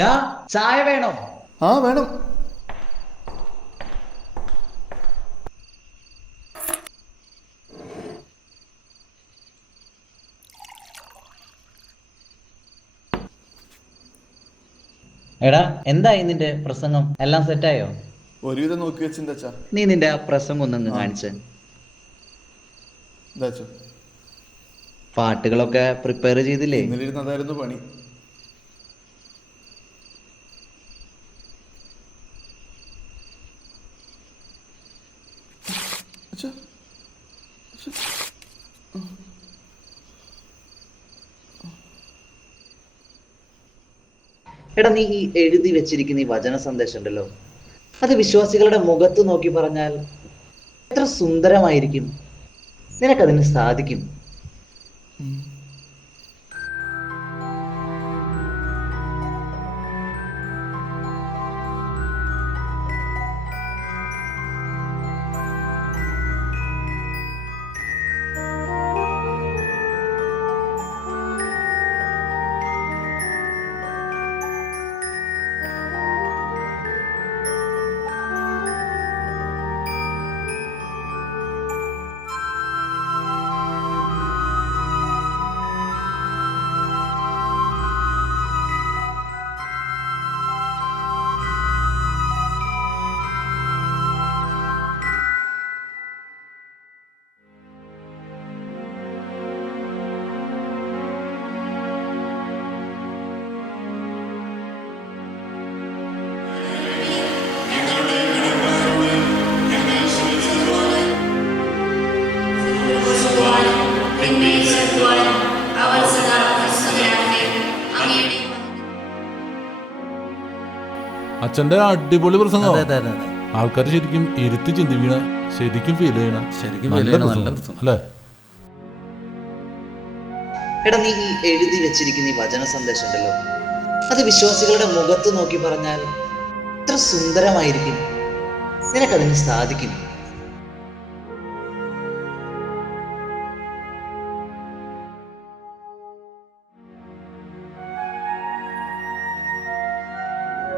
ഡാ ചായ വേണോ? ആ വേണം. എടാ എന്തായി നിന്റെ പ്രസംഗം? എല്ലാം സെറ്റായോ? ഒരുവിധം നോക്കി വെച്ചിന്റെ അച്ഛാ. നീ നിന്റെ ആ പ്രസംഗം ഒന്നങ്ങ് ആ. കാണിച്ച്. ഇതാ അച്ഛാ. പാട്ടുകളൊക്കെ പ്രിപ്പയർ ചെയ്തില്ലേ? ഇന്നലെ ഇരുന്ന് അതായിരുന്നു പണി. അച്ഛാ, അച്ഛാ. എടാ നീ ഈ എഴുതി വെച്ചിരിക്കുന്ന ഈ വചന സന്ദേശം ഉണ്ടല്ലോ, അത് വിശ്വാസികളുടെ മുഖത്ത് നോക്കി പറഞ്ഞാൽ എത്ര സുന്ദരമായിരിക്കും. നിനക്കതിന് സാധിക്കും. അച്ഛന്റെ അടിപൊളി പ്രസംഗം. ആൾക്കാർ ശരിക്കും ഇരുത്തി ചിന്തിക്കണ, ശരിക്കും ഫീൽ ചെയ്യണ, അല്ലേ? എടാ നീ ഈ എഴുതി വെച്ചിരിക്കുന്ന ഈ വചന സന്ദേശം ഉണ്ടല്ലോ, അത് വിശ്വാസികളുടെ മുഖത്ത് നോക്കി പറഞ്ഞാൽ എത്ര സുന്ദരമായിരിക്കും. നിനക്കതിന് സാധിക്കും.